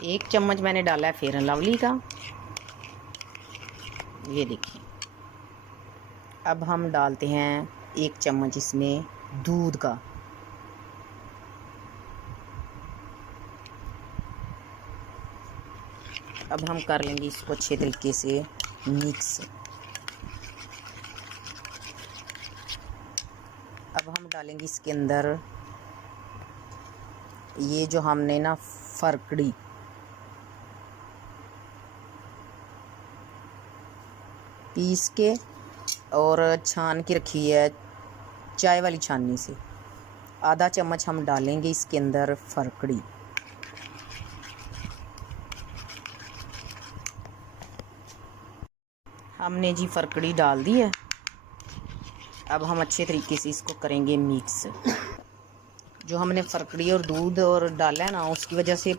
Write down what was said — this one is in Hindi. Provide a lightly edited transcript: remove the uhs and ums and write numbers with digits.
1 चम्मच मैंने डाला है फेयर एंड लवली का, ये देखिए। अब हम डालते हैं 1 चम्मच इसमें दूध का। अब हम कर लेंगे इसको अच्छे तरीके से मिक्स। अब हम डालेंगे इसके अंदर ये जो हमने ना फरकड़ी पीस के और छान के रखी है चाय वाली छाननी से, आधा चम्मच हम डालेंगे इसके अंदर फरकड़ी। हमने जी फरकड़ी डाल दी है। अब हम अच्छे तरीके से इसको करेंगे मिक्स। जो हमने फरकड़ी और दूध और डाला है ना, उसकी वजह से